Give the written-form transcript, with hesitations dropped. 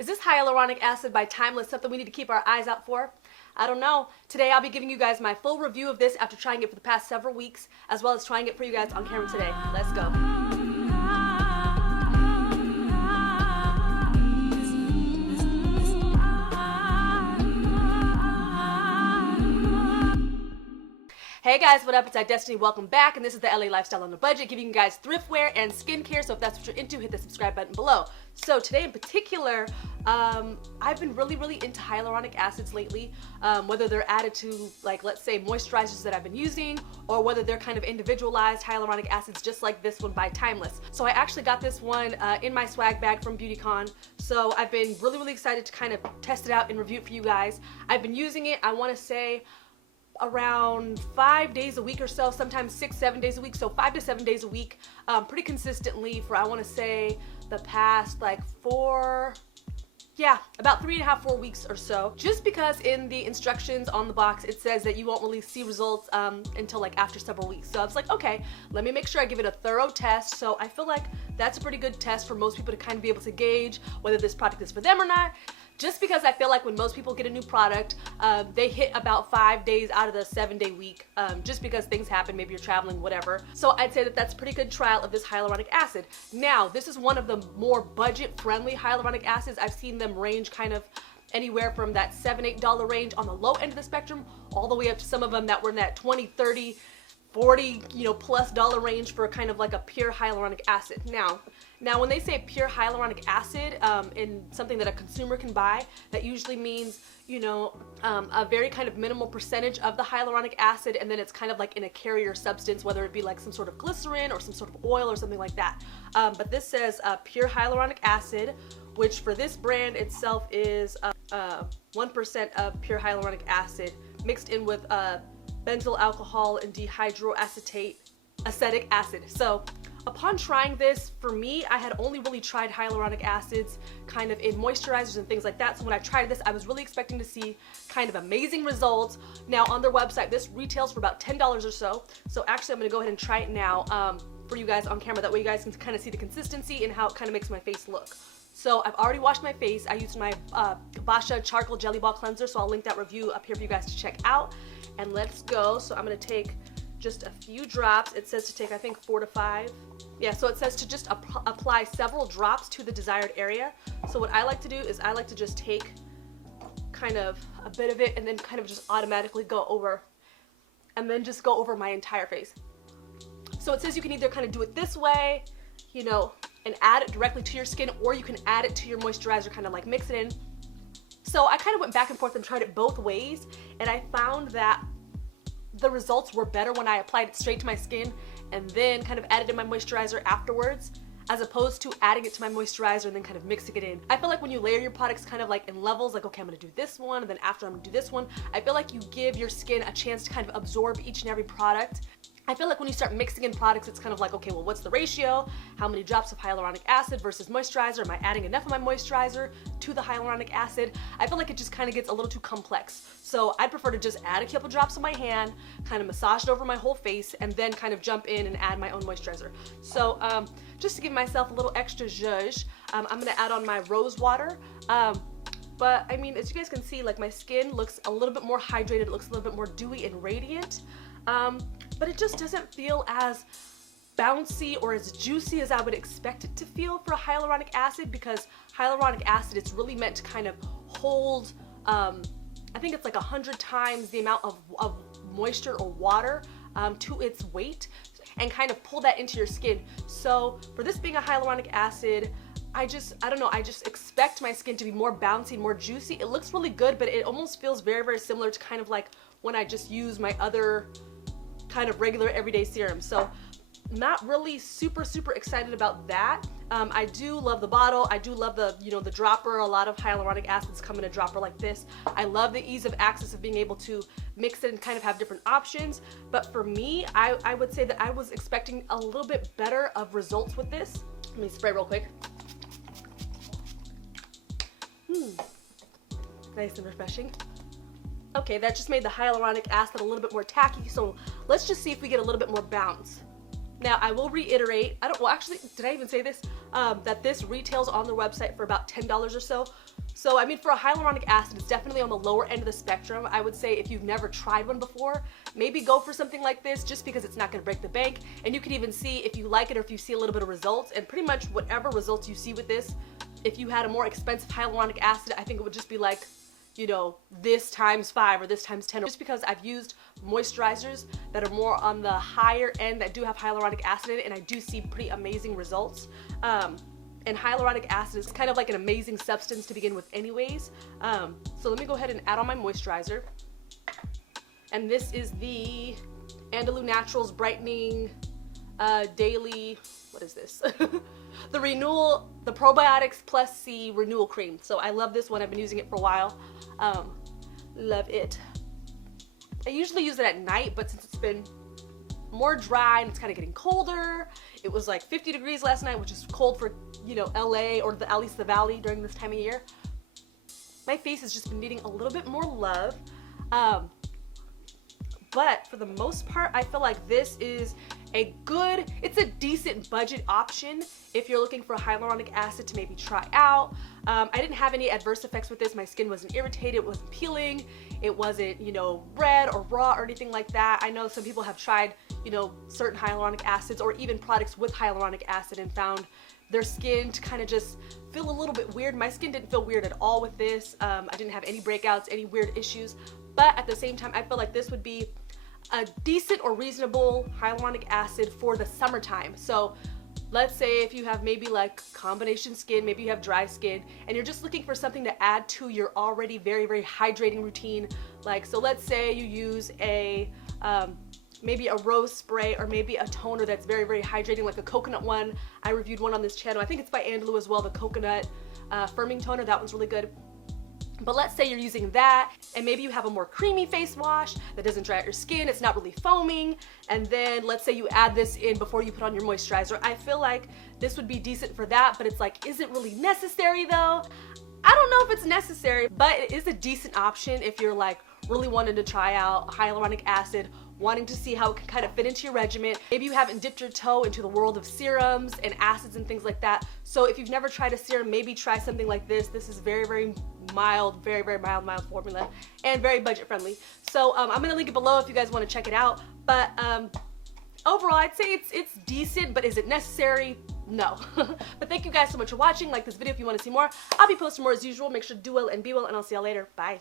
Is this hyaluronic acid by Timeless something we need to keep our eyes out for? I don't know. Today I'll be giving you guys my full review of this after trying it for the past several weeks, as well as trying it for you guys on camera today. Let's go. Hey guys, what up? It's iDestiny. Welcome back, and this is the LA Lifestyle on a Budget, giving you guys thriftwear and skincare. So if that's what you're into, hit the subscribe button below. So today in particular, I've been really into hyaluronic acids lately, whether they're added to, like, let's say moisturizers that I've been using, or whether they're kind of individualized hyaluronic acids just like this one by Timeless. So I actually got this one in my swag bag from BeautyCon. So I've been really excited to kind of test it out and review it for you guys. I've been using it, I want to say, around 5 days a week or so, sometimes 6-7 days a week, so 5 to 7 days a week, pretty consistently for, I want to say, the past like about 3.5-4 weeks or so, just because in the instructions on the box it says that you won't really see results until like after several weeks. So I was like, okay, let me make sure I give it a thorough test. So I feel like that's a pretty good test for most people to kind of be able to gauge whether this product is for them or not. Just because I feel like when most people get a new product, they hit about 5 days out of the 7-day week, just because things happen, maybe you're traveling, whatever. So I'd say that that's a pretty good trial of this hyaluronic acid. Now, this is one of the more budget-friendly hyaluronic acids. I've seen them range kind of anywhere from that $7-8 range on the low end of the spectrum, all the way up to some of them that were in that $20, $30, $40, plus dollar range for kind of like a pure hyaluronic acid. Now when they say pure hyaluronic acid in something that a consumer can buy, that usually means, a very kind of minimal percentage of the hyaluronic acid, and then it's kind of like in a carrier substance, whether it be like some sort of glycerin or some sort of oil or something like that. But this says pure hyaluronic acid, which for this brand itself is 1% of pure hyaluronic acid mixed in with benzyl alcohol and dehydroacetate acetic acid. So upon trying this, for me, I had only really tried hyaluronic acids kind of in moisturizers and things like that. So when I tried this, I was really expecting to see kind of amazing results. Now on their website, this retails for about $10 or so. So actually I'm gonna go ahead and try it now for you guys on camera. That way you guys can kind of see the consistency and how it kind of makes my face look. So I've already washed my face. I used my Basha Charcoal Jelly Ball Cleanser, so I'll link that review up here for you guys to check out. And let's go. So I'm gonna take just a few drops. It says to take, I think, 4 to 5. Yeah, so it says to just apply several drops to the desired area. So what I like to do is I like to just take kind of a bit of it and then kind of just automatically go over, and then just go over my entire face. So it says you can either kind of do it this way, and add it directly to your skin, or you can add it to your moisturizer, kind of like mix it in. So I kind of went back and forth and tried it both ways, and I found that the results were better when I applied it straight to my skin and then kind of added in my moisturizer afterwards, as opposed to adding it to my moisturizer and then kind of mixing it in. I feel like when you layer your products kind of like in levels, like, okay, I'm gonna do this one, and then after I'm gonna do this one, I feel like you give your skin a chance to kind of absorb each and every product. I feel like when you start mixing in products, it's kind of like, okay, well, what's the ratio? How many drops of hyaluronic acid versus moisturizer? Am I adding enough of my moisturizer to the hyaluronic acid? I feel like it just kind of gets a little too complex. So I'd prefer to just add a couple drops in my hand, kind of massage it over my whole face, and then kind of jump in and add my own moisturizer. So just to give myself a little extra zhuzh, I'm gonna add on my rose water. But I mean, as you guys can see, like, my skin looks a little bit more hydrated, it looks a little bit more dewy and radiant. But it just doesn't feel as bouncy or as juicy as I would expect it to feel for a hyaluronic acid, because hyaluronic acid, it's really meant to kind of hold, I think it's like 100 times the amount of moisture or water to its weight, and kind of pull that into your skin. So for this being a hyaluronic acid, I don't know, I just expect my skin to be more bouncy, more juicy. It looks really good, but it almost feels very similar to kind of like when I just use my other kind of regular everyday serum. So not really super excited about that. I do love the bottle. I do love the, the dropper. A lot of hyaluronic acids come in a dropper like this. I love the ease of access of being able to mix it and kind of have different options. But for me, I would say that I was expecting a little bit better of results with this. Let me spray real quick. Nice and refreshing. Okay, that just made the hyaluronic acid a little bit more tacky, so let's just see if we get a little bit more bounce. Now, I will reiterate, actually, did I even say this? that this retails on their website for about $10 or so. So, I mean, for a hyaluronic acid, it's definitely on the lower end of the spectrum. I would say if you've never tried one before, maybe go for something like this just because it's not going to break the bank. And you can even see if you like it or if you see a little bit of results. And pretty much whatever results you see with this, if you had a more expensive hyaluronic acid, I think it would just be like, you know, this times 5 or this times 10. Just because I've used moisturizers that are more on the higher end that do have hyaluronic acid in it, and I do see pretty amazing results. And hyaluronic acid is kind of like an amazing substance to begin with anyways. So let me go ahead and add on my moisturizer. And this is the Andalou Naturals Brightening Daily, what is this? The Probiotics Plus C Renewal Cream. So I love this one. I've been using it for a while. Love it. I usually use it at night, but since it's been more dry and it's kind of getting colder, it was like 50 degrees last night, which is cold for, you know, LA or at least the Valley during this time of year. My face has just been needing a little bit more love. But for the most part, I feel like this is it's a decent budget option if you're looking for a hyaluronic acid to maybe try out. I didn't have any adverse effects with this. My skin wasn't irritated, it wasn't peeling, it wasn't, you know, red or raw or anything like that. I know some people have tried, you know, certain hyaluronic acids or even products with hyaluronic acid and found their skin to kind of just feel a little bit weird. My skin didn't feel weird at all with this. I didn't have any breakouts, any weird issues, but at the same time, I feel like this would be a decent or reasonable hyaluronic acid for the summertime. So let's say if you have maybe like combination skin, maybe you have dry skin, and you're just looking for something to add to your already very, very hydrating routine. Like, so let's say you use a maybe a rose spray or maybe a toner that's very, very hydrating, like a coconut one. I reviewed one on this channel. I think it's by Andalou as well, the coconut firming toner. That one's really good. But let's say you're using that and maybe you have a more creamy face wash that doesn't dry out your skin, it's not really foaming, and then let's say you add this in before you put on your moisturizer. I feel like this would be decent for that, but it's like, is it really necessary though? I don't know if it's necessary, but it is a decent option if you're like really wanting to try out hyaluronic acid, wanting to see how it can kind of fit into your regimen. Maybe you haven't dipped your toe into the world of serums and acids and things like that. So if you've never tried a serum, maybe try something like this. This is very, very mild, very, very mild formula and very budget friendly. So I'm gonna link it below if you guys want to check it out. But overall, I'd say it's decent, but is it necessary? No. But thank you guys so much for watching. Like this video if you want to see more. I'll be posting more as usual. Make sure to do well and be well, and I'll see y'all later. Bye.